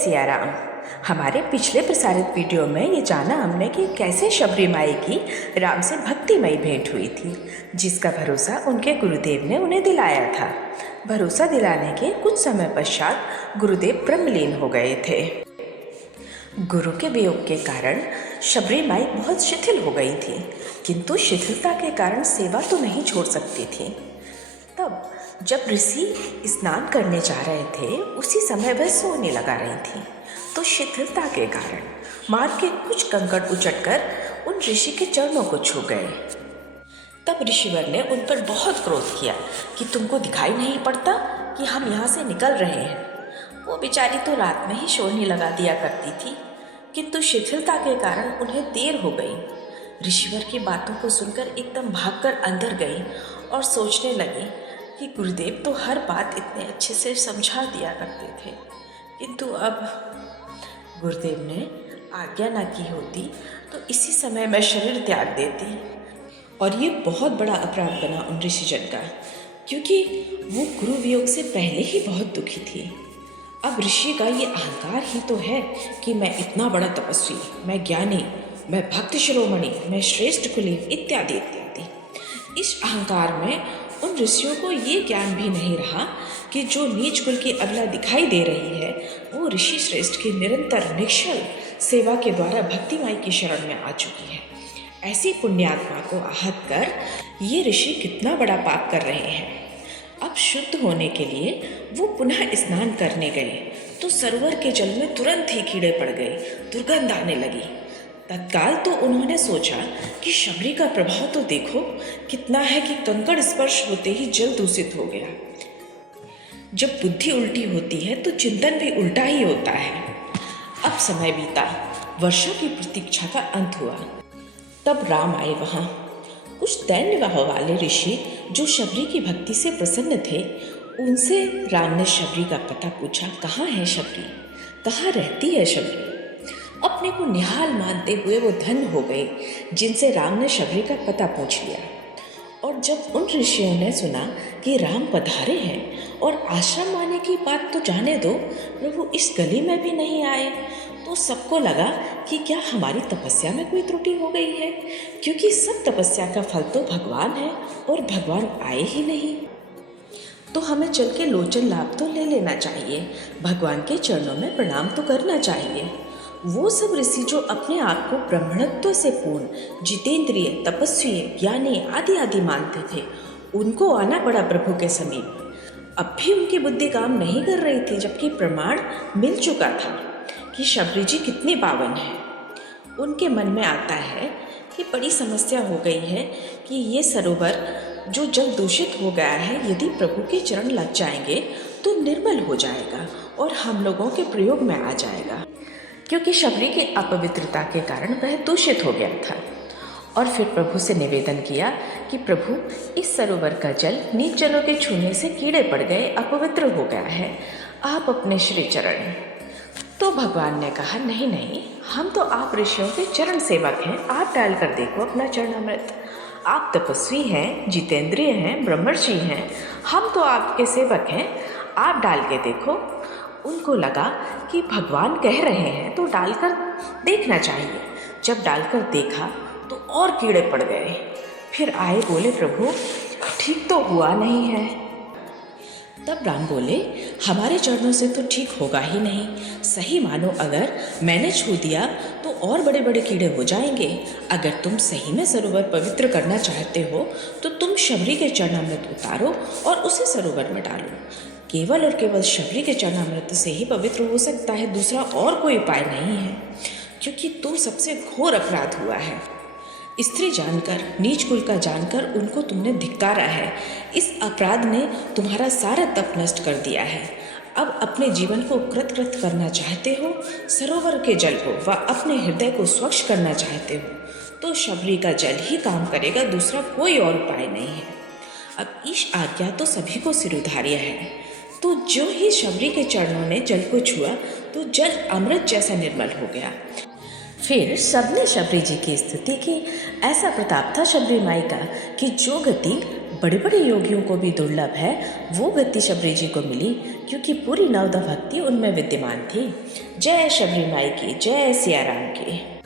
सियाराम। हमारे पिछले प्रसारित वीडियो में ये जाना हमने कि कैसे शबरी माई की राम से भक्तिमयी भेंट हुई थी, जिसका भरोसा उनके गुरुदेव ने उन्हें दिलाया था। भरोसा दिलाने के कुछ समय पश्चात गुरुदेव ब्रह्मलीन हो गए थे। गुरु के वियोग के कारण शबरी माई बहुत शिथिल हो गई थी, किंतु शिथिलता के कारण सेवा तो नहीं छोड़ सकती थी। तब जब ऋषि स्नान करने जा रहे थे, उसी समय वह सोने लगा रही थी, तो शिथिलता के कारण मार्ग के कुछ कंकड़ उचटकर उन ऋषि के चरणों को छू गए। तब ऋषिवर ने उन पर बहुत क्रोध किया कि तुमको दिखाई नहीं पड़ता कि हम यहाँ से निकल रहे हैं। वो बेचारी तो रात में ही शोरनी लगा दिया करती थी, किंतु शिथिलता के कारण उन्हें देर हो गई। ऋषिवर की बातों को सुनकर एकदम भागकर अंदर गई और सोचने लगी कि गुरुदेव तो हर बात इतने अच्छे से समझा दिया करते थे, किंतु अब गुरुदेव ने आज्ञा न की होती तो इसी समय मैं शरीर त्याग देती। और ये बहुत बड़ा अपराध बना उन ऋषिजन का, क्योंकि वो गुरु वियोग से पहले ही बहुत दुखी थी। अब ऋषि का ये अहंकार ही तो है कि मैं इतना बड़ा तपस्वी, मैं ज्ञानी, मैं भक्त शिरोमणि, मैं श्रेष्ठ कुलीन इत्यादि इत्यादि। इस अहंकार में उन ऋषियों को ये ज्ञान भी नहीं रहा कि जो नीच कुल की अबला दिखाई दे रही है, वो ऋषि श्रेष्ठ की निरंतर निश्चल सेवा के द्वारा भक्तिमाई की शरण में आ चुकी है। ऐसी पुण्यात्मा को आहत कर ये ऋषि कितना बड़ा पाप कर रहे हैं। अब शुद्ध होने के लिए वो पुनः स्नान करने गए तो सरोवर के जल में तुरंत ही कीड़े पड़ गए, दुर्गंध आने लगी। तत्काल तो उन्होंने सोचा कि शबरी का प्रभाव तो देखो कितना है कि कंकड़ स्पर्श होते ही जल दूषित हो गया। जब बुद्धि उल्टी होती है तो चिंतन भी उल्टा ही होता है। अब समय बीता, वर्षों की प्रतीक्षा का अंत हुआ। तब राम आए वहाँ। कुछ दैन्यवाह वाले ऋषि जो शबरी की भक्ति से प्रसन्न थे, उनसे राम ने शबरी का पता पूछा। कहाँ है शबरी, कहाँ रहती है शबरी? अपने को निहाल मानते हुए वो धन्य हो गए जिनसे राम ने शबरी का पता पूछ लिया। और जब उन ऋषियों ने सुना कि राम पधारे हैं और आश्रम आने की बात तो जाने दो, प्रभु इस गली में भी नहीं आए, तो सबको लगा कि क्या हमारी तपस्या में कोई त्रुटि हो गई है, क्योंकि सब तपस्या का फल तो भगवान है और भगवान आए ही नहीं। तो हमें चल के लोचन लाभ तो ले लेना चाहिए, भगवान के चरणों में प्रणाम तो करना चाहिए। वो सब ऋषि जो अपने आप को ब्राह्मणत्व से पूर्ण, जितेंद्रिय, तपस्वी, ज्ञानी आदि आदि मानते थे, उनको आना पड़ा प्रभु के समीप। अब भी उनकी बुद्धि काम नहीं कर रही थी, जबकि प्रमाण मिल चुका था कि शबरी जी कितनी पावन है। उनके मन में आता है कि बड़ी समस्या हो गई है कि ये सरोवर जो जल दूषित हो गया है, यदि प्रभु के चरण लग जाएंगे तो निर्मल हो जाएगा और हम लोगों के प्रयोग में आ जाएगा, क्योंकि शबरी की अपवित्रता के कारण वह दूषित हो गया था। और फिर प्रभु से निवेदन किया कि प्रभु, इस सरोवर का जल नीच जलों के छूने से कीड़े पड़ गए, अपवित्र हो गया है, आप अपने श्री चरण। तो भगवान ने कहा, नहीं नहीं, हम तो आप ऋषियों के चरण सेवक हैं, आप डाल कर देखो अपना चरणामृत। आप तपस्वी हैं, जितेंद्रिय हैं, ब्रह्मर्षि हैं, हम तो आपके सेवक हैं, आप डाल के देखो। उनको लगा कि भगवान कह रहे हैं तो डालकर देखना चाहिए। जब डालकर देखा तो और कीड़े पड़ गए। फिर आए, बोले प्रभु ठीक तो हुआ नहीं है। तब राम बोले, हमारे चरणों से तो ठीक होगा ही नहीं। सही मानो अगर मैंने छू दिया तो और बड़े बड़े कीड़े हो जाएंगे। अगर तुम सही में सरोवर पवित्र करना चाहते हो तो तुम शबरी के चरणामृत उतारो और उसे सरोवर में डालो। केवल और केवल शबरी के चरणामृत से ही पवित्र हो सकता है, दूसरा और कोई उपाय नहीं है, क्योंकि तुम सबसे घोर अपराध हुआ है। स्त्री जानकर, नीच कुल का जानकर उनको तुमने धिक्कारा है। इस अपराध ने तुम्हारा सारा तप नष्ट कर दिया है। अब अपने जीवन को कृतकृत करना चाहते हो, सरोवर के जल को व अपने हृदय को स्वच्छ करना चाहते हो, तो शबरी का जल ही काम करेगा, दूसरा कोई और उपाय नहीं है। अब ईश आज्ञा तो सभी को सिरुधार्य है। तो जो ही शबरी के चरणों ने जल को छुआ तो जल अमृत जैसा निर्मल हो गया। फिर सबने शबरी जी की स्तुति की। ऐसा प्रताप था शबरी माई का कि जो गति बड़े बड़े योगियों को भी दुर्लभ है वो गति शबरी जी को मिली, क्योंकि पूरी नवदा भक्ति उनमें विद्यमान थी। जय शबरी माई की, जय सिया राम की।